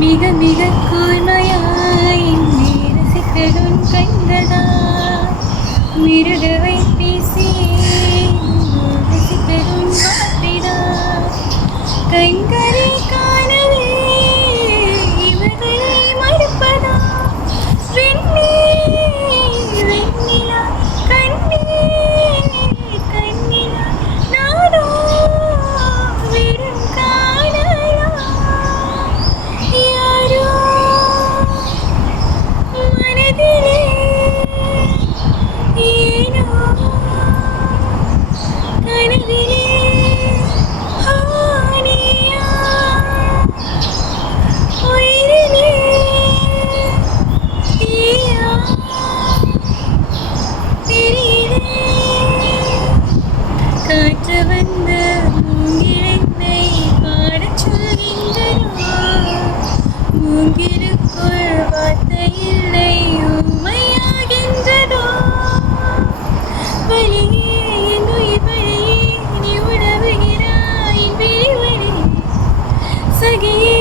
மிக மிக கூர்மையாய் ரசித்ததும் கண்டதா மிருகவை பேசி ரசித்ததும் வார்த்தைதா கண்களை காணவே இவர்களை மறுப்பதா வெண்ணிலா கண்ணிலா நானோ வெறும் காணலா யாரோ மனதிலே ஏனோ கனவிலே ஆனியா உயிரிலே ஈயா தெரியலே காற்று வந்த மூங்கிலை பாடச் சொல்கின்றனோ மூங்கிலுக்குள் வார்த்தை இல்லை ஊமையாகின்றதோ வழியே என் உயிர் வழியே நீ உணவுகிறாய் விழி வழி சகியே